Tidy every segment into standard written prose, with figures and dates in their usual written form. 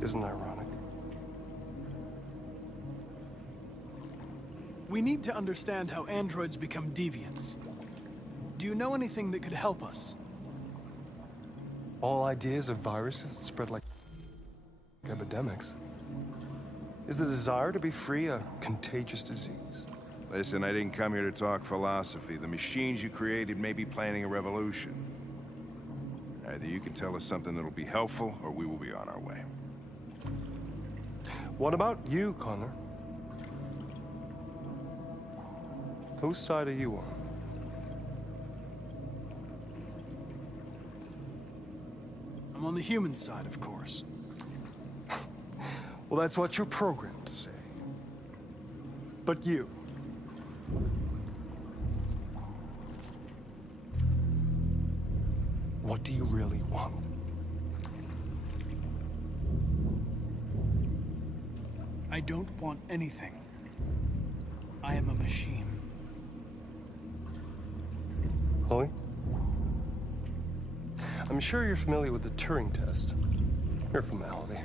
Isn't it ironic? We need to understand how androids become deviants. Do you know anything that could help us? All ideas of viruses that spread like epidemics. Is the desire to be free a contagious disease? Listen, I didn't come here to talk philosophy. The machines you created may be planning a revolution. Either you can tell us something that'll be helpful, or we will be on our way. What about you, Connor? Whose side are you on? I'm on the human side, of course. Well, that's what you're programmed to say. But you... what do you really want? I don't want anything. I am a machine. Chloe? I'm sure you're familiar with the Turing test. Mere formality.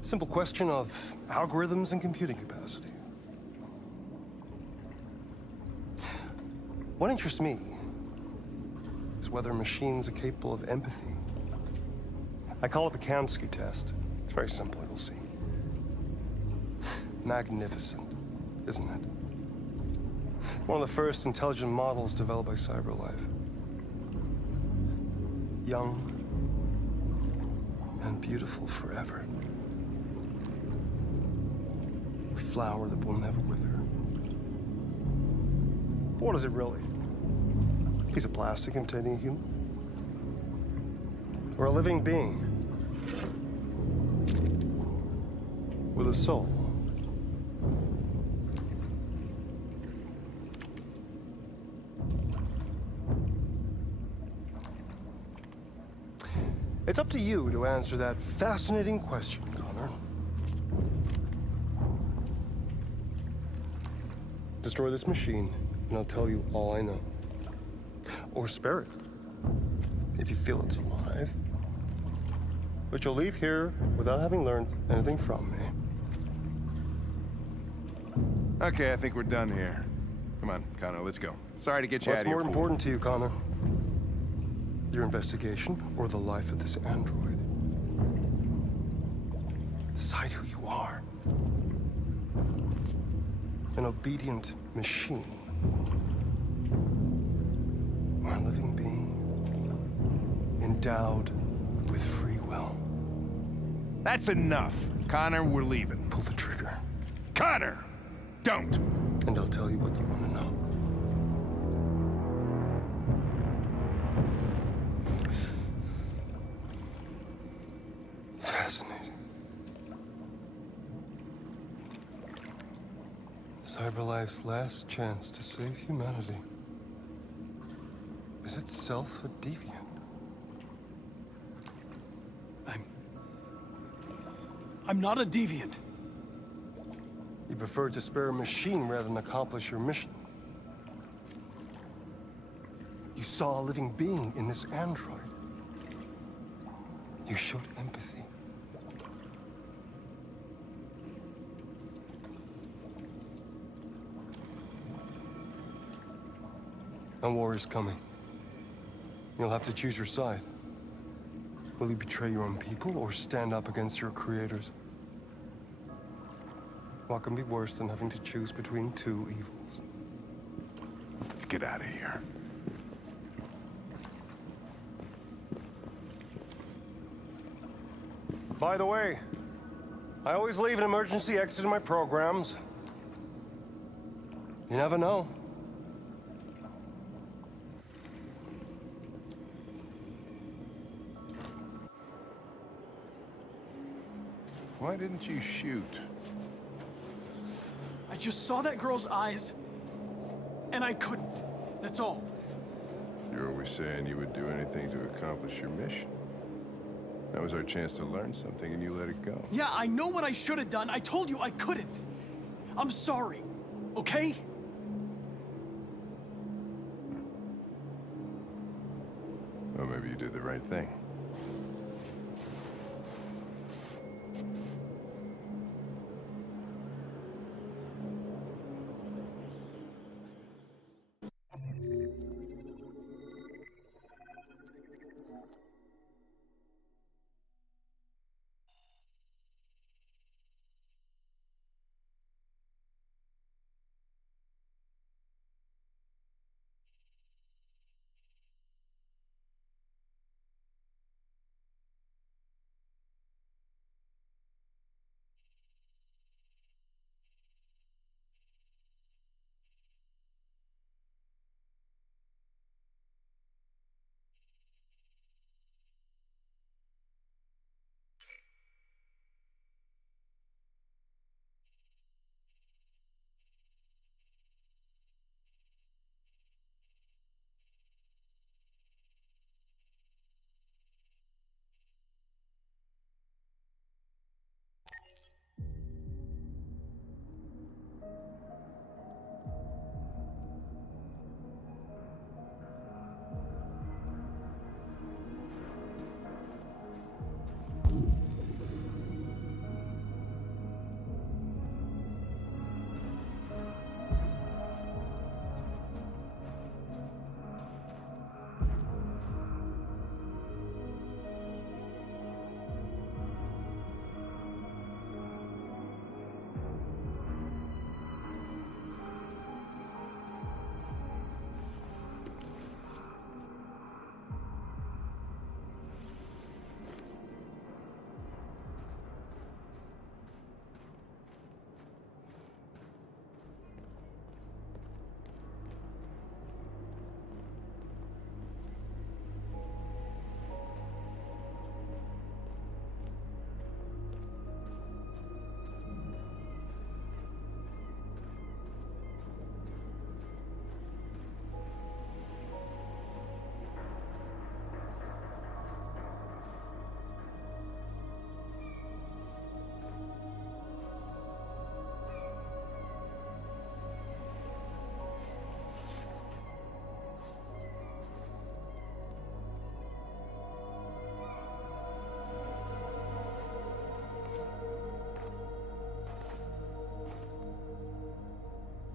Simple question of algorithms and computing capacity. What interests me is whether machines are capable of empathy. I call it the Kamsky test. It's very simple, you'll see. Magnificent, isn't it? One of the first intelligent models developed by CyberLife. Young and beautiful forever. A flower that will never wither. But what is it really? A piece of plastic imitating a human? Or a living being? With a soul? It's up to you to answer that fascinating question, Connor. Destroy this machine, and I'll tell you all I know. Or spare it, if you feel it's alive. But you'll leave here without having learned anything from me. Okay, I think we're done here. Come on, Connor, let's go. Sorry to get you out What's of here. more important to you, Connor? Your investigation or the life of this android? Decide who you are. An obedient machine. Or a living being. Endowed with free will. That's enough. Connor, we're leaving. Pull the trigger. Connor! Don't! And I'll tell you what you want to know. Fascinating. CyberLife's last chance to save humanity is itself a deviant. I'm not a deviant. You prefer to spare a machine rather than accomplish your mission. You saw a living being in this android. You showed empathy. A war is coming. You'll have to choose your side. Will you betray your own people or stand up against your creators? What can be worse than having to choose between two evils? Let's get out of here. By the way, I always leave an emergency exit in my programs. You never know. Why didn't you shoot? I just saw that girl's eyes, and I couldn't. That's all. You're always saying you would do anything to accomplish your mission. That was our chance to learn something, and you let it go. Yeah, I know what I should have done. I told you I couldn't. I'm sorry, okay? Well, maybe you did the right thing.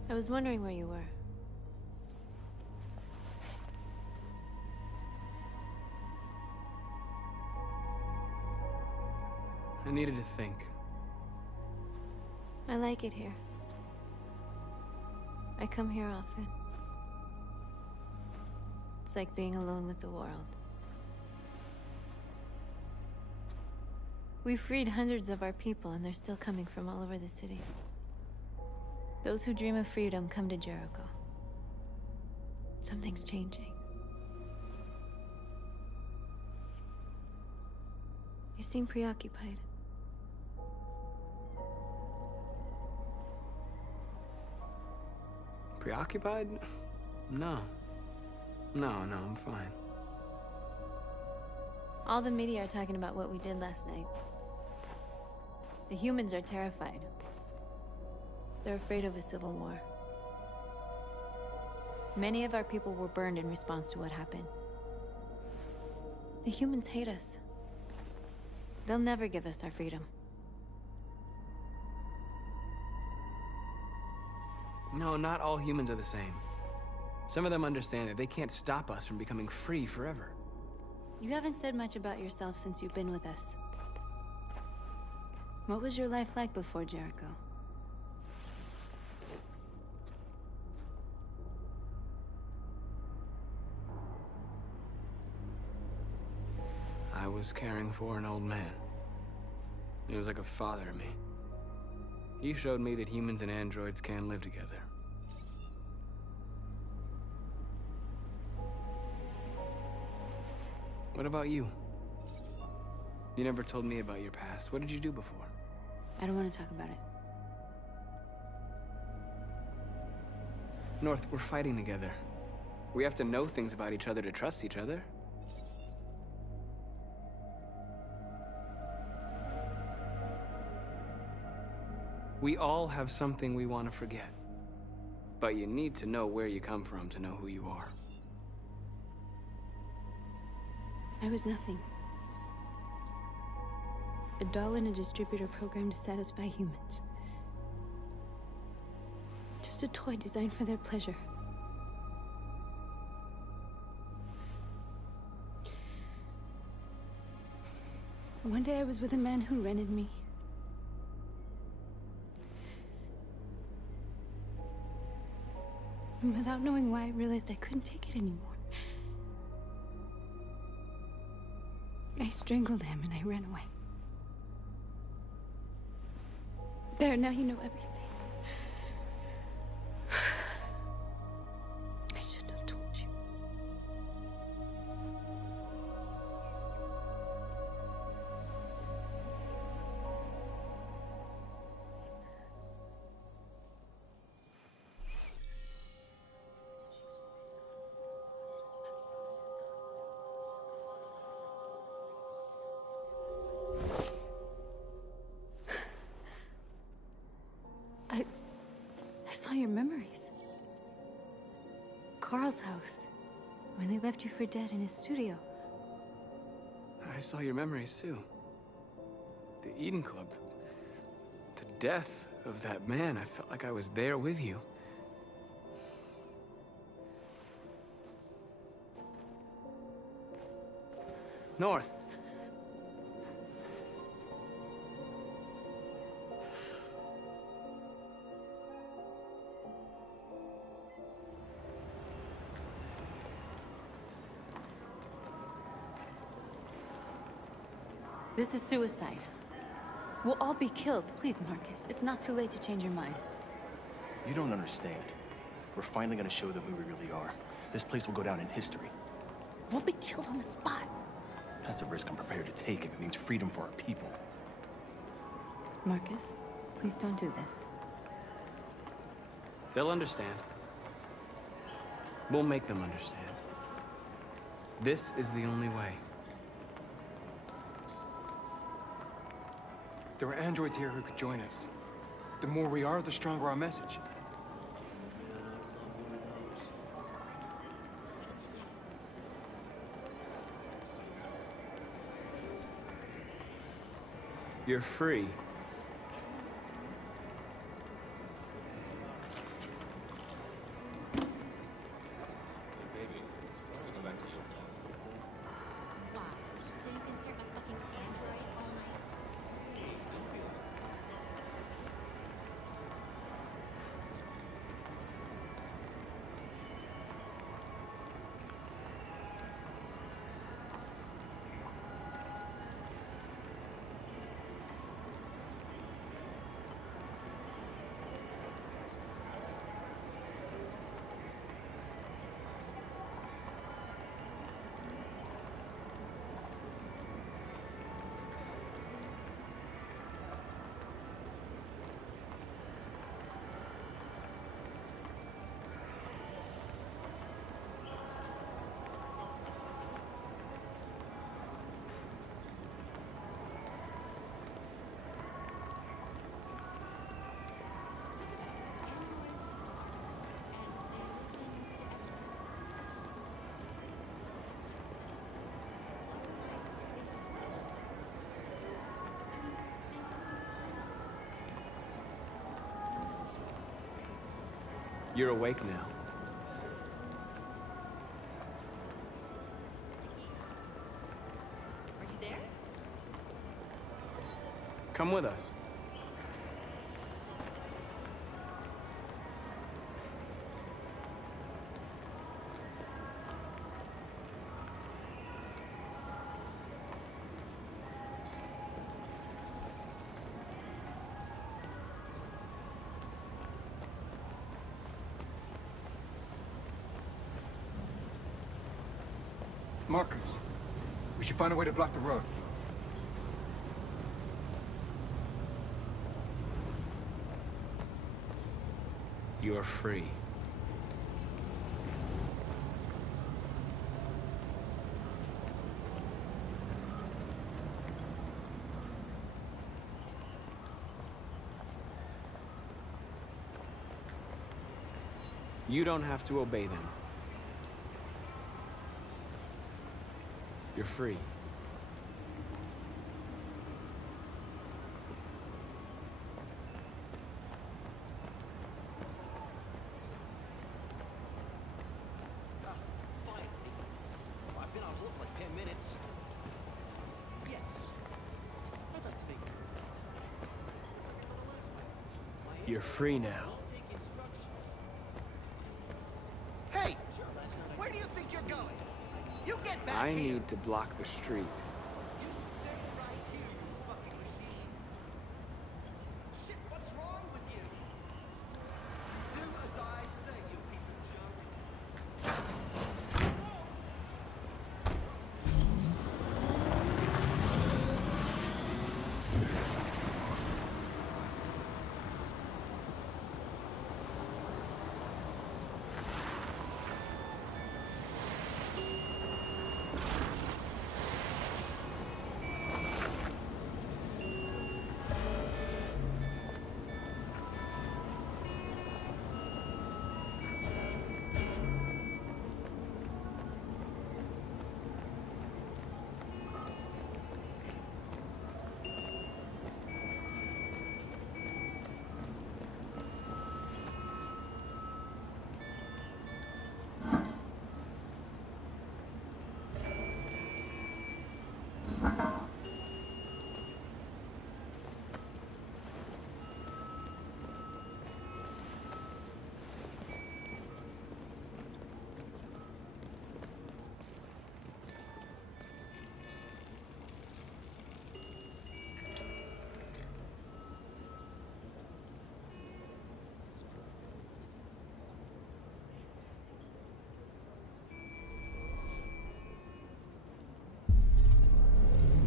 I was wondering where you were. I needed to think. I like it here. I come here often. It's like being alone with the world. We freed hundreds of our people, and they're still coming from all over the city. Those who dream of freedom come to Jericho. Something's changing. You seem preoccupied. Preoccupied? No. No, I'm fine. All the media are talking about what we did last night. The humans are terrified. They're afraid of a civil war. Many of our people were burned in response to what happened. The humans hate us. They'll never give us our freedom. No, not all humans are the same. Some of them understand that they can't stop us from becoming free forever. You haven't said much about yourself since you've been with us. What was your life like before Jericho? I was caring for an old man. He was like a father to me. He showed me that humans and androids can live together. What about you? You never told me about your past. What did you do before? I don't want to talk about it. North, we're fighting together. We have to know things about each other to trust each other. We all have something we want to forget. But you need to know where you come from to know who you are. I was nothing. A doll in a distributor program to satisfy humans. Just a toy designed for their pleasure. One day I was with a man who rented me. And without knowing why, I realized I couldn't take it anymore. I strangled him and I ran away. There, now you know everything. I shouldn't have told you. I saw your memories. Carl's house, when they left you for dead in his studio. I saw your memories too. The Eden Club. The death of that man. I felt like I was there with you. North. This is suicide. We'll all be killed. Please, Marcus. It's not too late to change your mind. You don't understand. We're finally gonna show them who we really are. This place will go down in history. We'll be killed on the spot. That's a risk I'm prepared to take if it means freedom for our people. Marcus, please don't do this. They'll understand. We'll make them understand. This is the only way. There are androids here who could join us. The more we are, the stronger our message. You're free. You're awake now. Are you there? Come with us. Markers. We should find a way to block the road. You are free. You don't have to obey them. You're free. Finally. Well, I've been on hold for like 10 minutes. Yes. I'd like to make a complaint. You're free now. Don't take instructions. Hey! Where do you think you're going? You get back I here! need to block the street. You stay right here, you fucking machine! Shit, what's wrong with you? Do as I say, you piece of junk!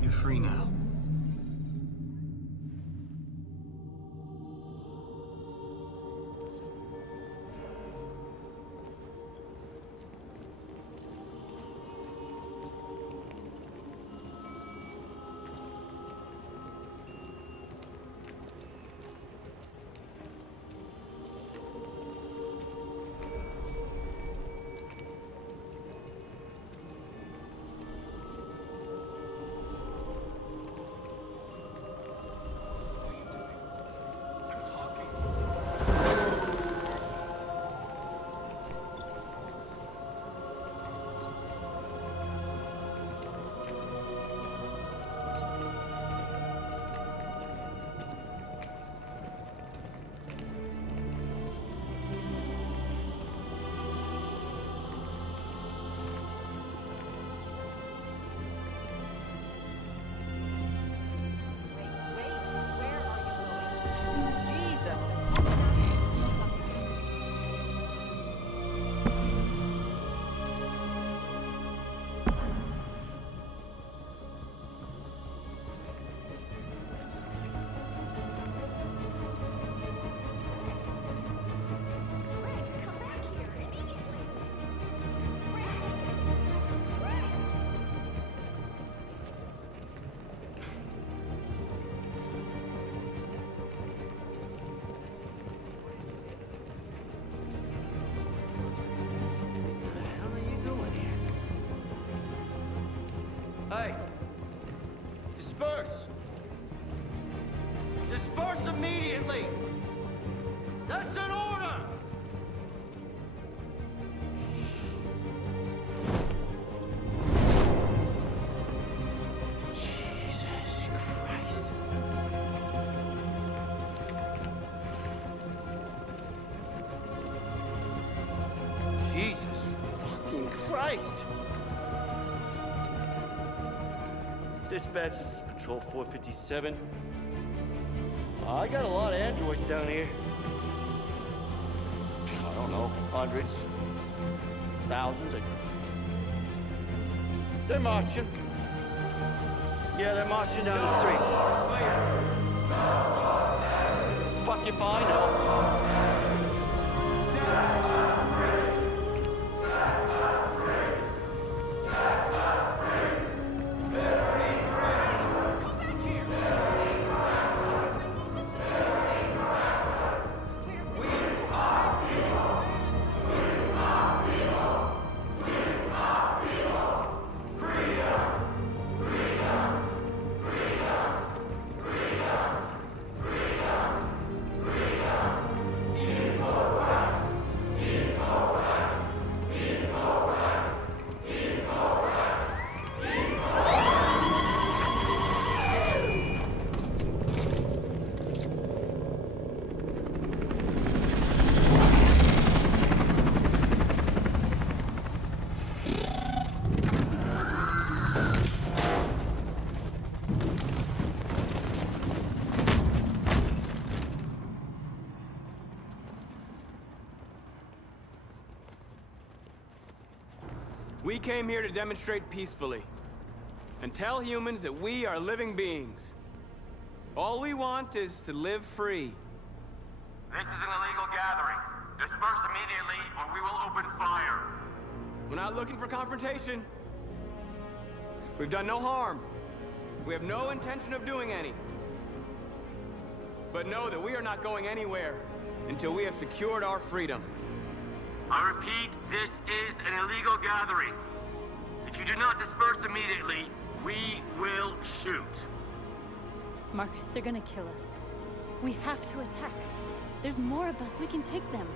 You're free now. Hey! Disperse! Disperse immediately! That's an order! Christ! Dispatch, this is Patrol 457. I got a lot of androids down here. I don't know, hundreds, thousands. They're marching. Yeah, they're marching down the street. Fuck if I know. We came here to demonstrate peacefully and tell humans that we are living beings. All we want is to live free. This is an illegal gathering. Disperse immediately or we will open fire. We're not looking for confrontation. We've done no harm. We have no intention of doing any. But know that we are not going anywhere until we have secured our freedom. I repeat, this is an illegal gathering. If you do not disperse immediately, we will shoot. Marcus, they're gonna kill us. We have to attack. There's more of us. We can take them.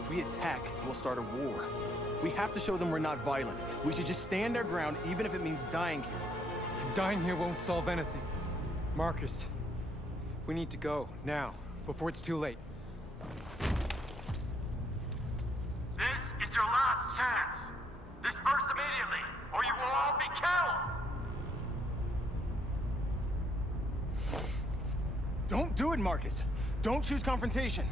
If we attack, we'll start a war. We have to show them we're not violent. We should just stand our ground, even if it means dying here. Dying here won't solve anything. Marcus, we need to go, now, before it's too late. This is your last chance. Disperse immediately, or you will all be killed! Don't do it, Marcus. Don't choose confrontation.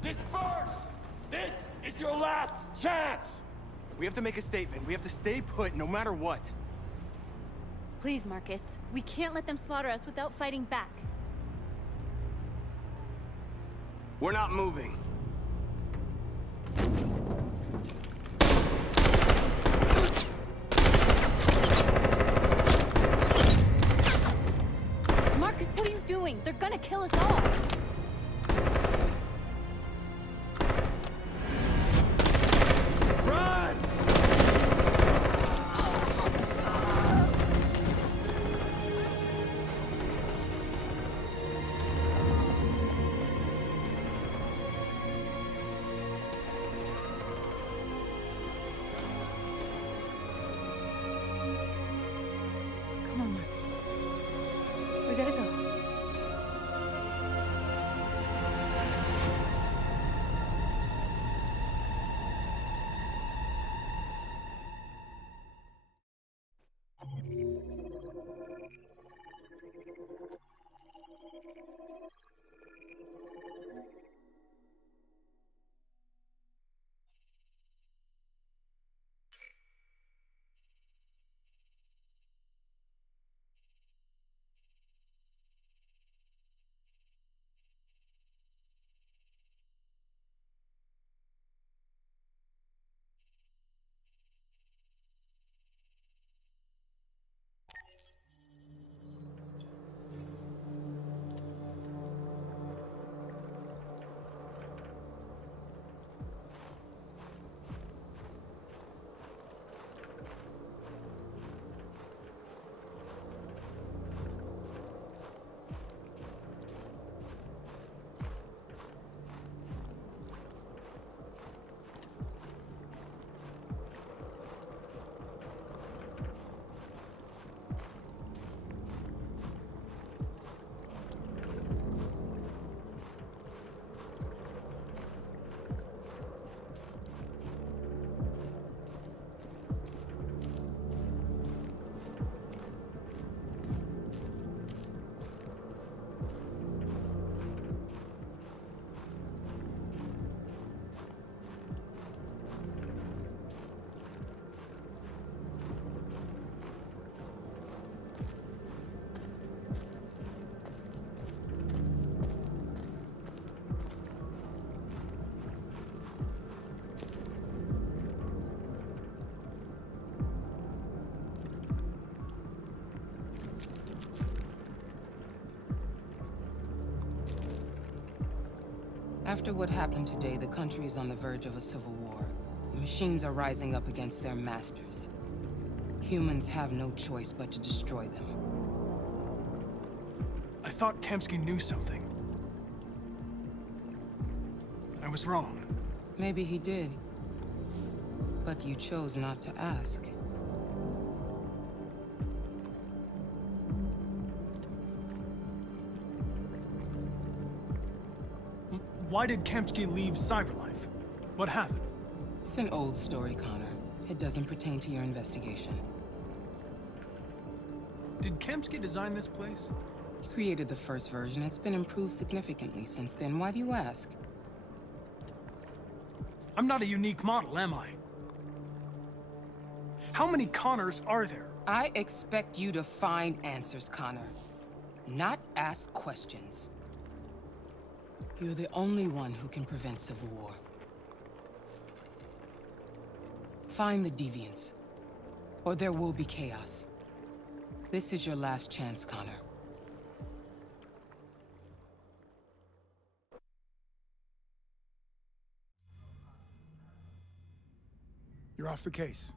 Disperse! This is your last chance! We have to make a statement. We have to stay put, no matter what. Please, Marcus. We can't let them slaughter us without fighting back. We're not moving. Marcus, what are you doing? They're gonna kill us all. Run! Come on, Marcus. We gotta go. After what happened today, the country is on the verge of a civil war. The machines are rising up against their masters. Humans have no choice but to destroy them. I thought Kamsky knew something. I was wrong. Maybe he did. But you chose not to ask. Why did Kamsky leave Cyberlife? What happened? It's an old story, Connor. It doesn't pertain to your investigation. Did Kamsky design this place? He created the first version. It's been improved significantly since then. Why do you ask? I'm not a unique model, am I? How many Connors are there? I expect you to find answers, Connor. Not ask questions. You're the only one who can prevent civil war. Find the deviants, or there will be chaos. This is your last chance, Connor. You're off the case.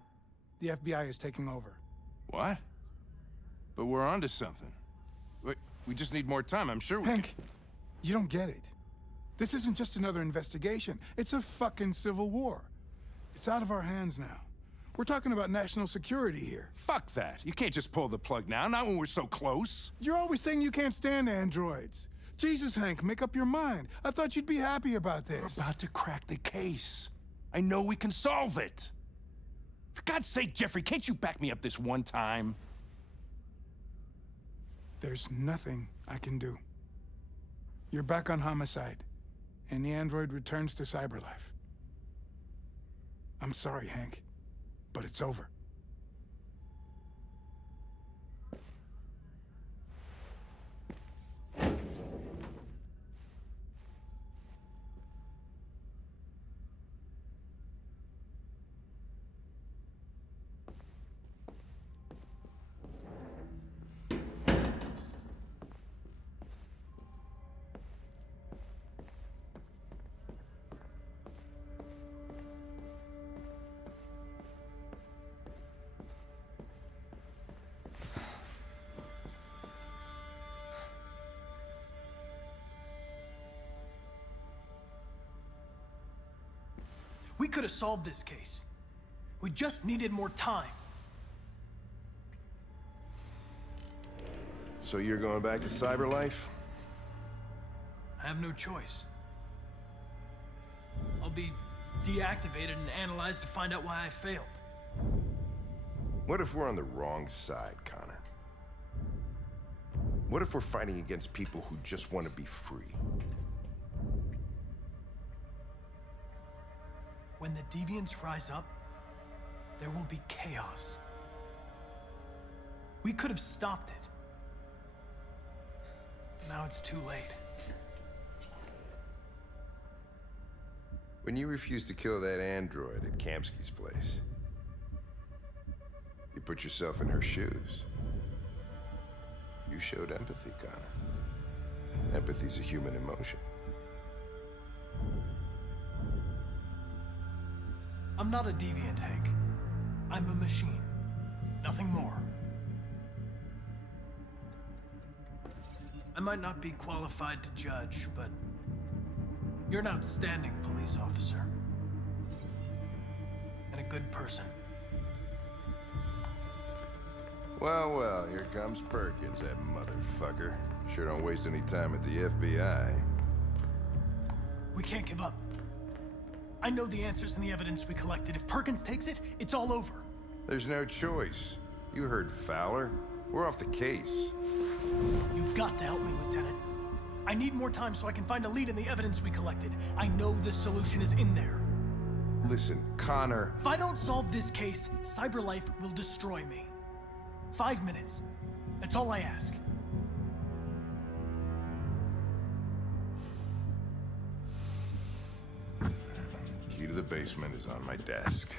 The FBI is taking over. What? But we're onto something. Wait, we just need more time, I'm sure we Hank, you don't get it. This isn't just another investigation. It's a fucking civil war. It's out of our hands now. We're talking about national security here. Fuck that. You can't just pull the plug now, not when we're so close. You're always saying you can't stand androids. Jesus, Hank, make up your mind. I thought you'd be happy about this. We're about to crack the case. I know we can solve it. For God's sake, Jeffrey, can't you back me up this one time? There's nothing I can do. You're back on homicide, and the android returns to Cyberlife. I'm sorry, Hank, but it's over. We could have solved this case. We just needed more time. So you're going back to Cyberlife? I have no choice. I'll be deactivated and analyzed to find out why I failed. What if we're on the wrong side, Connor? What if we're fighting against people who just want to be free? When the deviants rise up, there will be chaos. We could have stopped it. But now it's too late. When you refused to kill that android at Kamsky's place, you put yourself in her shoes. You showed empathy, Connor. Empathy's a human emotion. I'm not a deviant, Hank. I'm a machine. Nothing more. I might not be qualified to judge, but you're an outstanding police officer. And a good person. Well, well, here comes Perkins, that motherfucker. Sure don't waste any time at the FBI. We can't give up. I know the answers and the evidence we collected. If Perkins takes it, it's all over. There's no choice. You heard Fowler. We're off the case. You've got to help me, Lieutenant. I need more time so I can find a lead in the evidence we collected. I know the solution is in there. Listen, Connor... If I don't solve this case, Cyberlife will destroy me. 5 minutes. That's all I ask. Key to the basement is on my desk.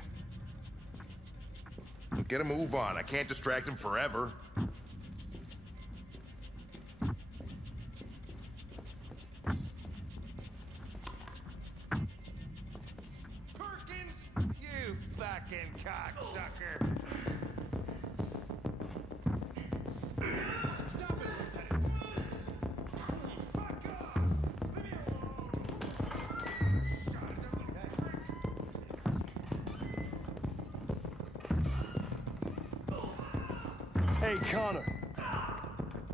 Get a move on. I can't distract him forever. fucking cocksucker! Stop it, Lieutenant! Fuck off! Hey, Connor.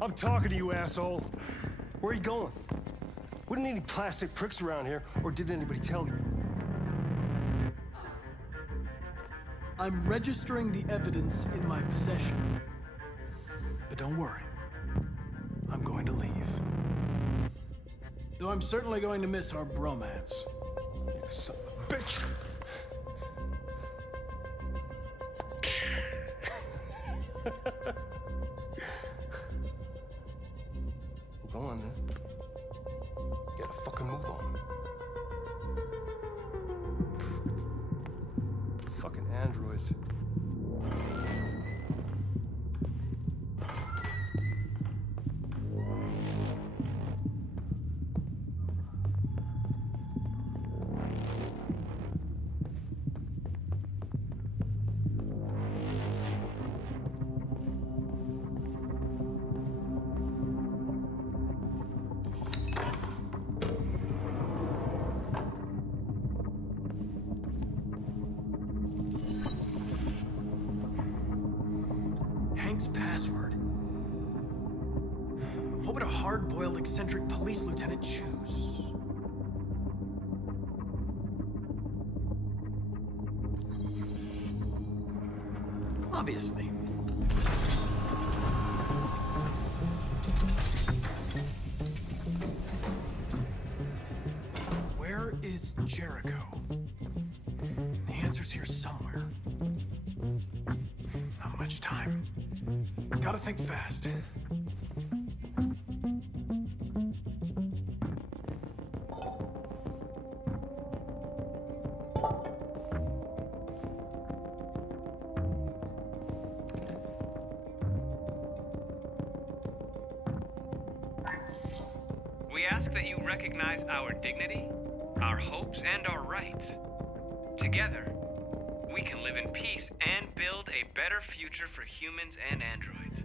I'm talking to you, asshole. Where are you going? Wouldn't any plastic pricks around here, or did anybody tell you? I'm registering the evidence in my possession. But don't worry. I'm going to leave. Though I'm certainly going to miss our bromance. You son of a bitch! Go on, then. You gotta fucking move on. Fucking androids. Hank's password. What would a hard-boiled, eccentric police lieutenant choose? Obviously. Where is Jericho? The answer's here somewhere. Not much time. Gotta think fast. We ask that you recognize our dignity, our hopes, and our rights. Together, we can live in peace and build a better future for humans and androids.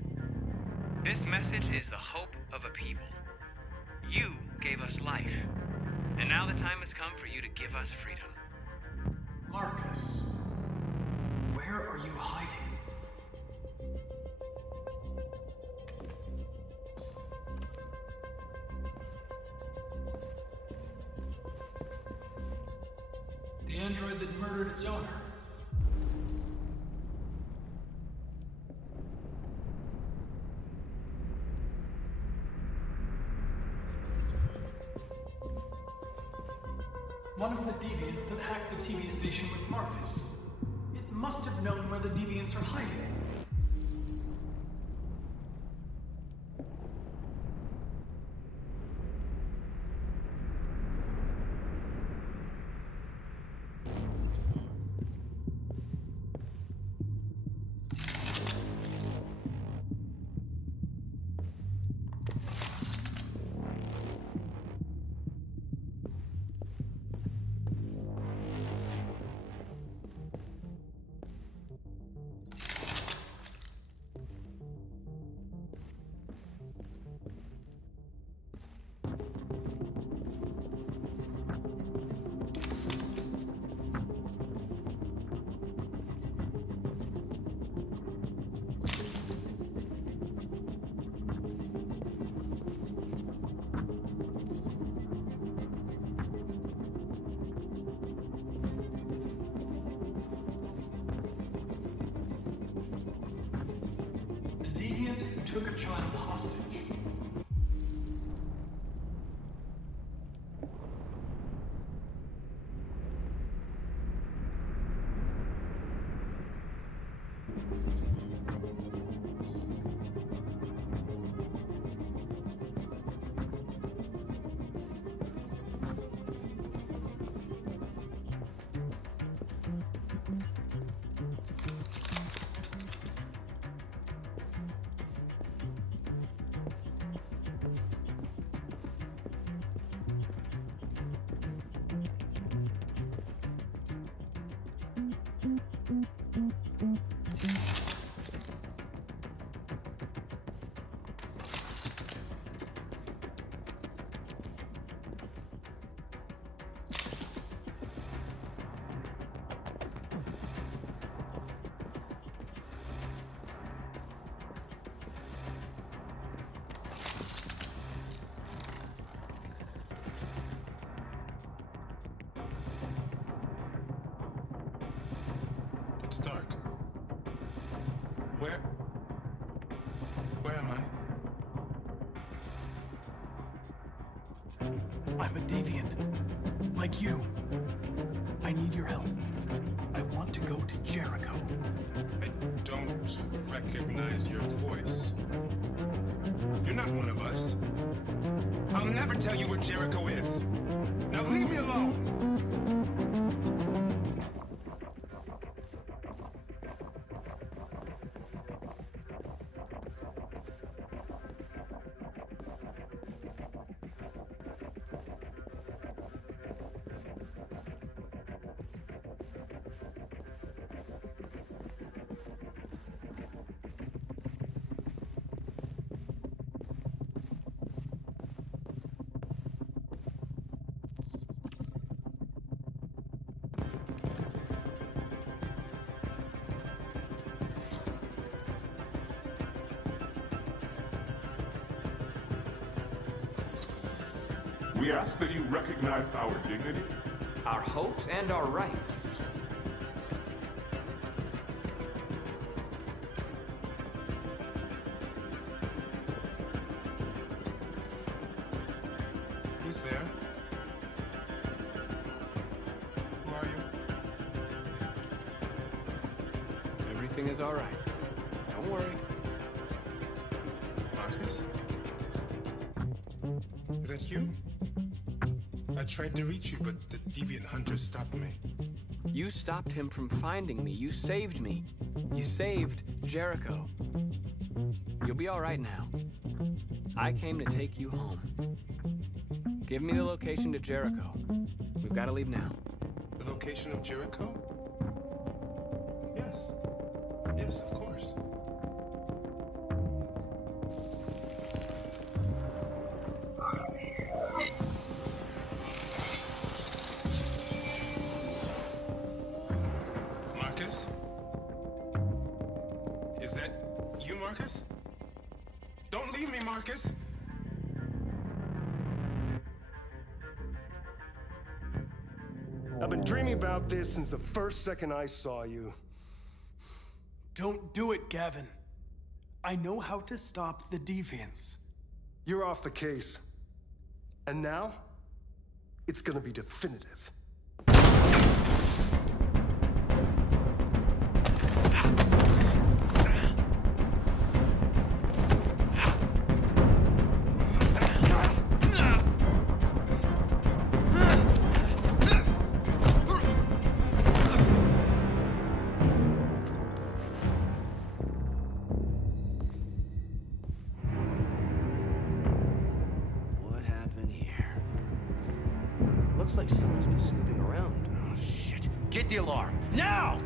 This message is the hope of a people. You gave us life, and now the time has come for you to give us freedom. Marcus, where are you hiding? The android that murdered its owner. One of the deviants that hacked the TV station with Marcus. It must have known where the deviants are hiding. Took a child hostage. It's dark. Where am I? I'm a deviant. Like you. I need your help. I want to go to Jericho. I don't recognize your voice. You're not one of us. I'll never tell you where Jericho is. Now leave me alone! We ask that you recognize our dignity, our hopes, and our rights. Who's there? Who are you? Everything is all right. Don't worry. Marcus? Is that you? I tried to reach you, but the deviant hunter stopped me. You stopped him from finding me. You saved me. You saved Jericho. You'll be all right now. I came to take you home. Give me the location to Jericho. We've got to leave now. The location of Jericho? Yes. Yes, of course. Marcus? Is that you, Marcus? Don't leave me, Marcus! I've been dreaming about this since the first second I saw you. Don't do it, Gavin. I know how to stop the deviants. You're off the case. And now, it's gonna be definitive. Looks like someone's been snooping around. Oh, shit. Get the alarm. Now!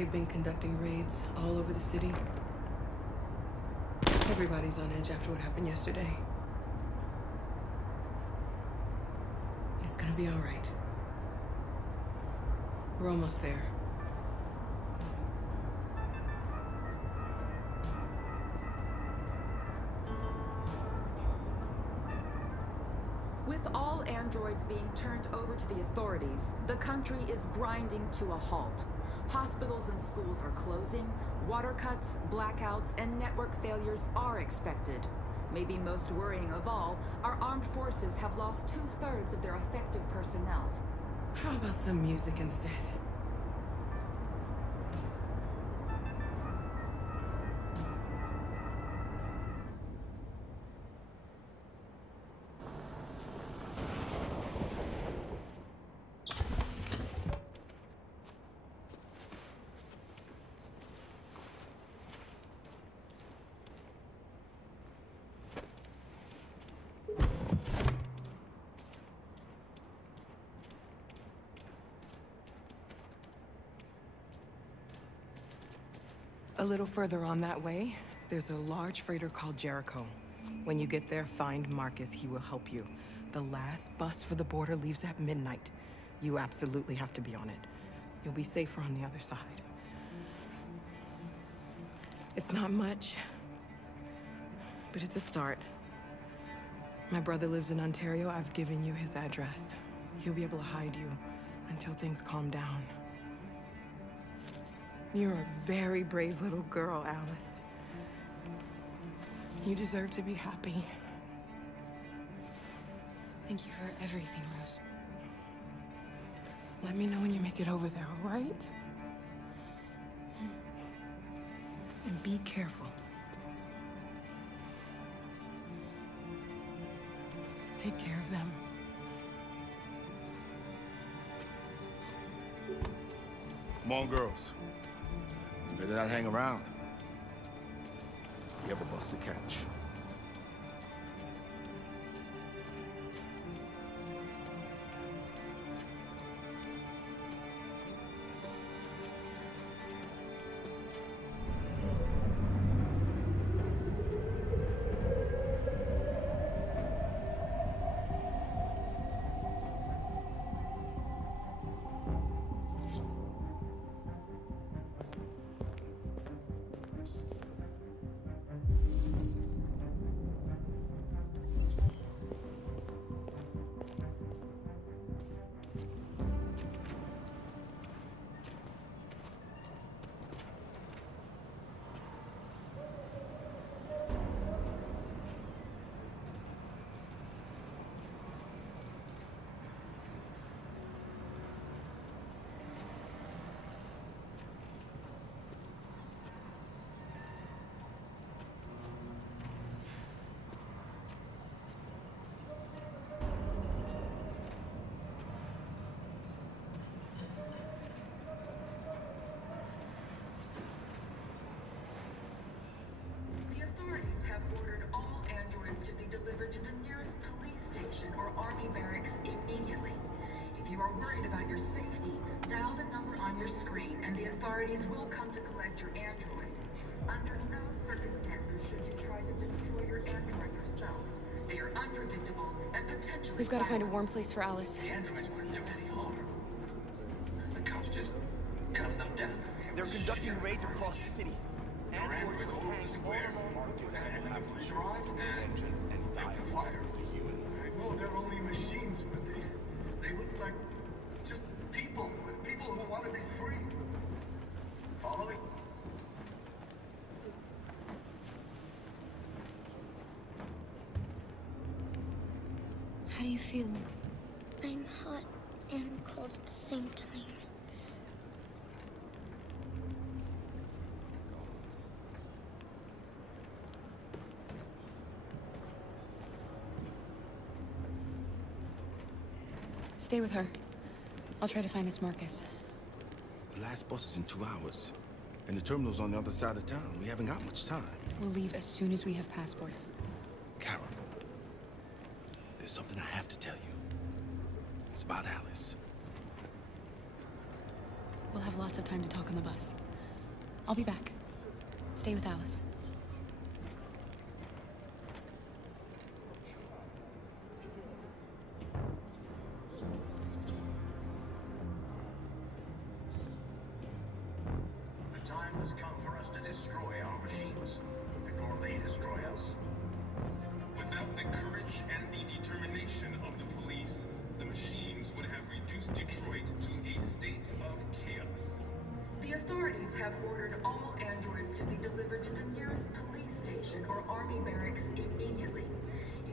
They've been conducting raids all over the city. Everybody's on edge after what happened yesterday. It's gonna be all right. We're almost there. With all androids being turned over to the authorities, the country is grinding to a halt. Hospitals and schools are closing, water cuts, blackouts, and network failures are expected. Maybe most worrying of all, our armed forces have lost 2/3 of their effective personnel. How about some music instead? A little further on that way, there's a large freighter called Jericho. When you get there, find Marcus. He will help you. The last bus for the border leaves at midnight. You absolutely have to be on it. You'll be safer on the other side. It's not much, but it's a start. My brother lives in Ontario. I've given you his address. He'll be able to hide you until things calm down. You're a very brave little girl, Alice. You deserve to be happy. Thank you for everything, Rose. Let me know when you make it over there, all right? And be careful. Take care of them. Come on, girls. You better not hang around. We have a bus to catch. To the nearest police station or army barracks immediately. If you are worried about your safety, dial the number on your screen and the authorities will come to collect your android. Under no circumstances should you try to destroy your android yourself. They are unpredictable and potentially We've got to find a warm place for Alice. The androids wouldn't do any harm. The cops just gunned them down. They're conducting raids across the city. Androids all over the square. The police arrived and opened fire. I know they're only machines, but they look like just people who want to be free. Following? How do you feel? I'm hot and I'm cold at the same time. Stay with her. I'll try to find this Marcus. The last bus is in 2 hours. And the terminal's on the other side of town. We haven't got much time. We'll leave as soon as we have passports. Carol, there's something I have to tell you. It's about Alice. We'll have lots of time to talk on the bus. I'll be back. Stay with Alice. The time has come for us to destroy our machines before they destroy us. Without the courage and the determination of the police, the machines would have reduced Detroit to a state of chaos. The authorities have ordered all androids to be delivered to the nearest police station or army barracks immediately.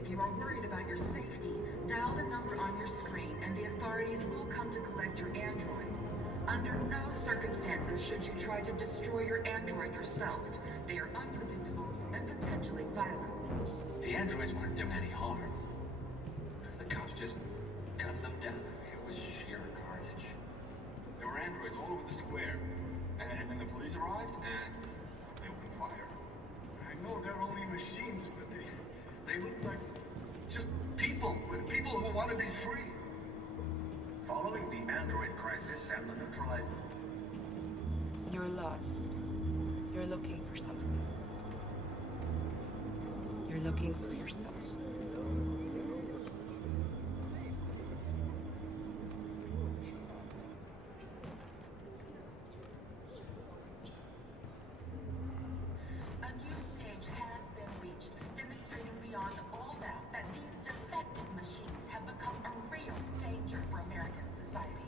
If you are worried about your safety, dial the number on your screen and the authorities will come to collect your android. Under no circumstances should you try to destroy your android yourself. They are unpredictable and potentially violent. The androids weren't doing any harm. The cops just gunned them down. It was sheer carnage. There were androids all over the square. And then the police arrived, and they opened fire. I know they're only machines, but they look like just people who want to be free. Following the android crisis and the neutralized... You're lost. You're looking for something. You're looking for yourself. A new stage has been reached, demonstrating beyond all doubt that these defective machines have become a real danger for American society.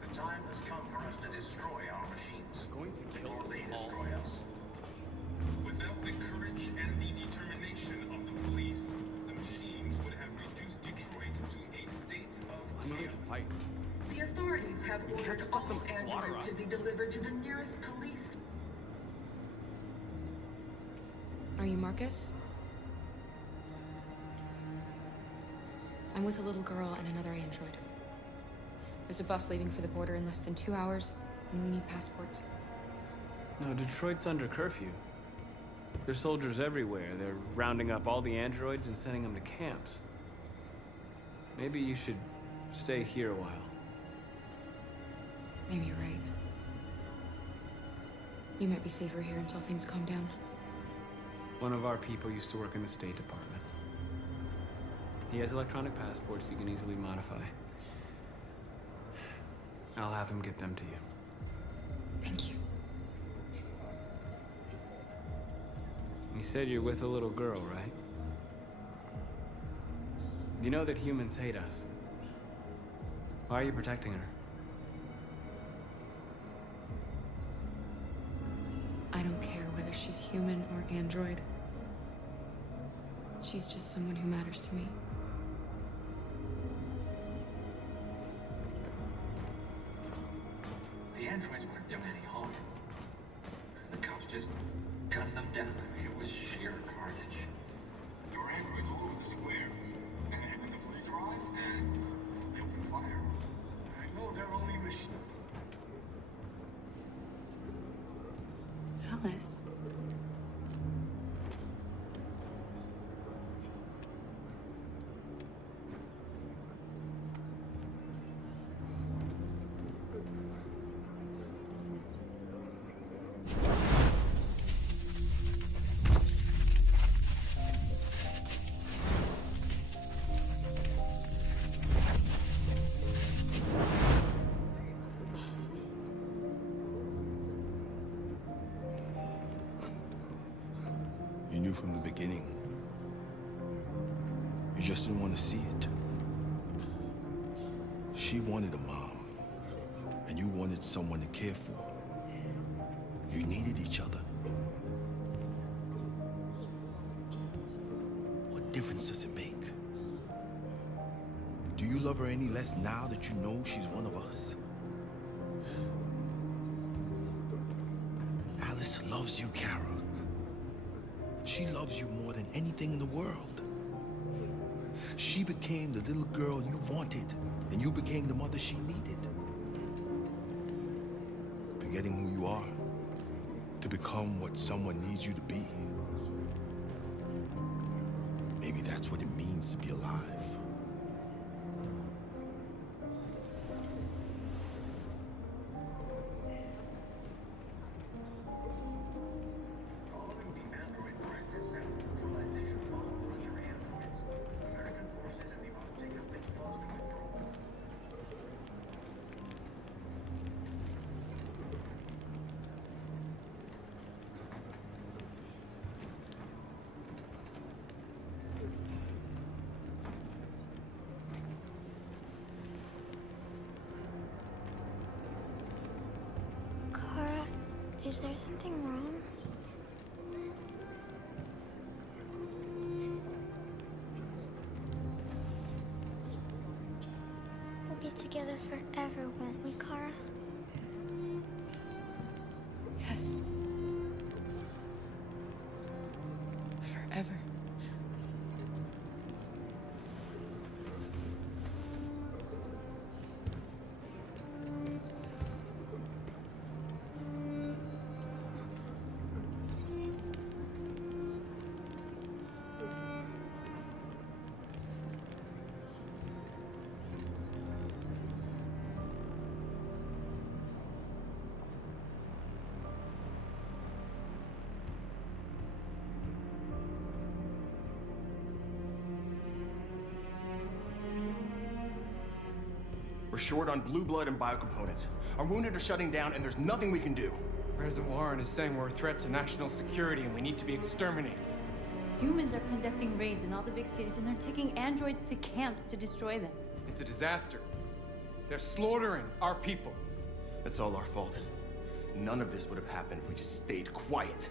The time has come for us to destroy our machines before they destroy us. Without the courage and the determination of the police, the machines would have reduced Detroit to a state of chaos. The authorities have ordered all androids to be delivered to the nearest police. Are you Marcus? I'm with a little girl and another android. There's a bus leaving for the border in less than 2 hours, and we need passports. No, Detroit's under curfew. There's soldiers everywhere. They're rounding up all the androids and sending them to camps. Maybe you should stay here a while. Maybe you're right. You might be safer here until things calm down. One of our people used to work in the State Department. He has electronic passports you can easily modify. I'll have him get them to you. Thank you. You said you're with a little girl, right? You know that humans hate us. Why are you protecting her? I don't care whether she's human or android. She's just someone who matters to me. The androids weren't doing any harm. The cops just gunned them down. It was sheer carnage. There were androids all over the square. And then the police arrived, and they opened fire. I know they're only machines. Alice. You knew from the beginning. You just didn't want to see it. She wanted a mom, and you wanted someone to care for. You needed each other. What difference does it make? Do you love her any less now that you know she's one of us? Alice loves you, Kara. She loves you more than anything in the world. She became the little girl you wanted, and you became the mother she needed. Forgetting who you are to become what someone needs you to be. Maybe that's what it means to be alive. Is there something wrong? We'll be together forever, won't we, Kara? Yes. Forever. We're short on blue blood and biocomponents. Our wounded are shutting down, and there's nothing we can do. President Warren is saying we're a threat to national security and we need to be exterminated. Humans are conducting raids in all the big cities, and they're taking androids to camps to destroy them. It's a disaster. They're slaughtering our people. It's all our fault. None of this would have happened if we just stayed quiet.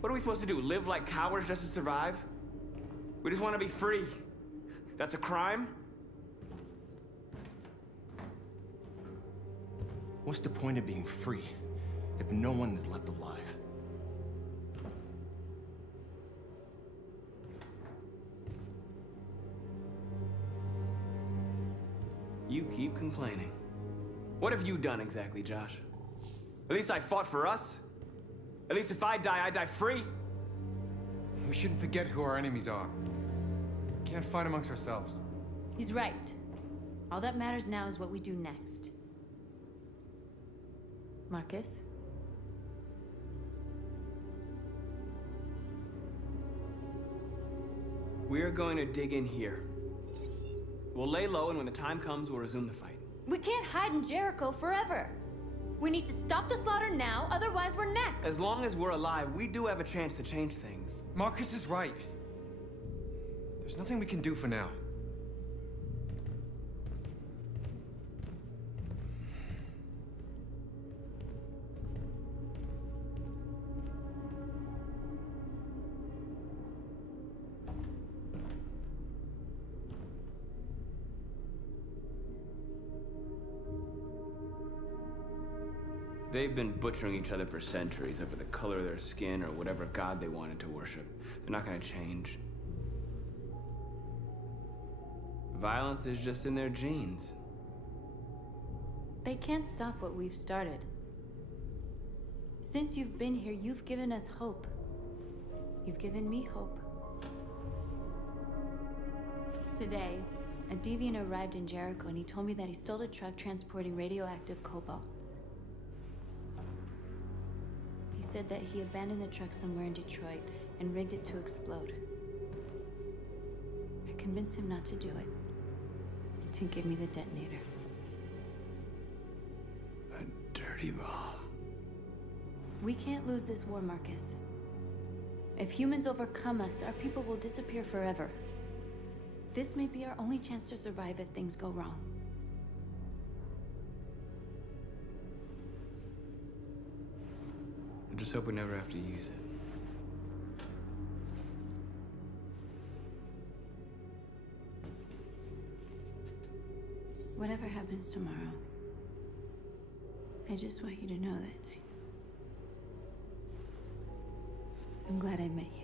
What are we supposed to do? Live like cowards just to survive? We just want to be free. That's a crime? What's the point of being free if no one is left alive? You keep complaining. What have you done exactly, Josh? At least I fought for us. At least if I die free. We shouldn't forget who our enemies are. We can't fight amongst ourselves. He's right. All that matters now is what we do next. Marcus? We're going to dig in here. We'll lay low, and when the time comes, we'll resume the fight. We can't hide in Jericho forever. We need to stop the slaughter now, otherwise we're next. As long as we're alive, we do have a chance to change things. Marcus is right. There's nothing we can do for now. They've been butchering each other for centuries over the color of their skin or whatever god they wanted to worship. They're not gonna change. Violence is just in their genes. They can't stop what we've started. Since you've been here, you've given us hope. You've given me hope. Today, a deviant arrived in Jericho and he told me that he stole a truck transporting radioactive cobalt. He said that he abandoned the truck somewhere in Detroit and rigged it to explode. I convinced him not to do it, and to give me the detonator. A dirty bomb. We can't lose this war, Marcus. If humans overcome us, our people will disappear forever. This may be our only chance to survive if things go wrong. I just hope we never have to use it. Whatever happens tomorrow, I just want you to know that I'm glad I met you.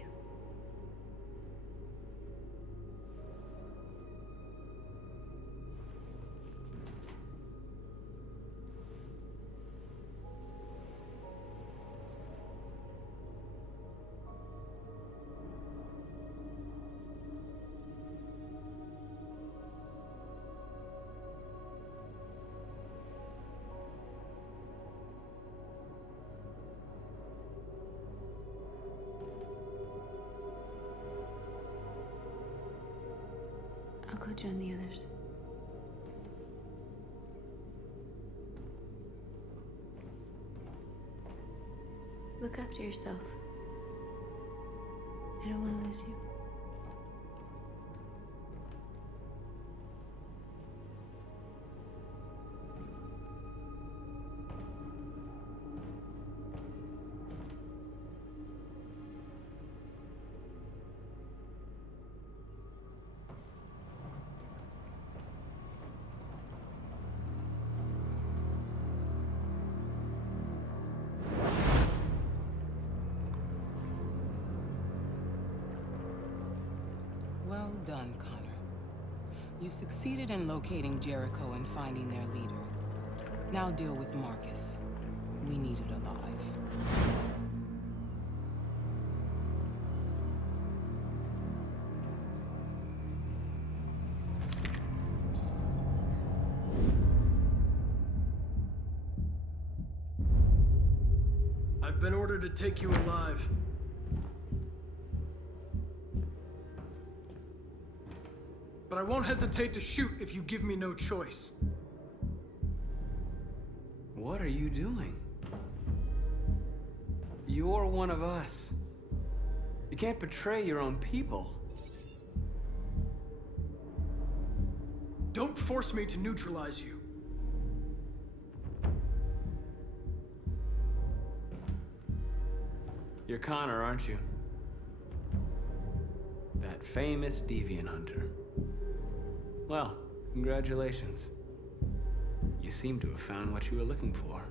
I'll go join the others. Look after yourself. I don't want to lose you. done, Connor. You succeeded in locating Jericho and finding their leader. Now deal with Marcus. We need it alive. I've been ordered to take you alive. But I won't hesitate to shoot if you give me no choice. What are you doing? You're one of us. You can't betray your own people. Don't force me to neutralize you. You're Connor, aren't you? That famous deviant hunter. Well, congratulations. You seem to have found what you were looking for.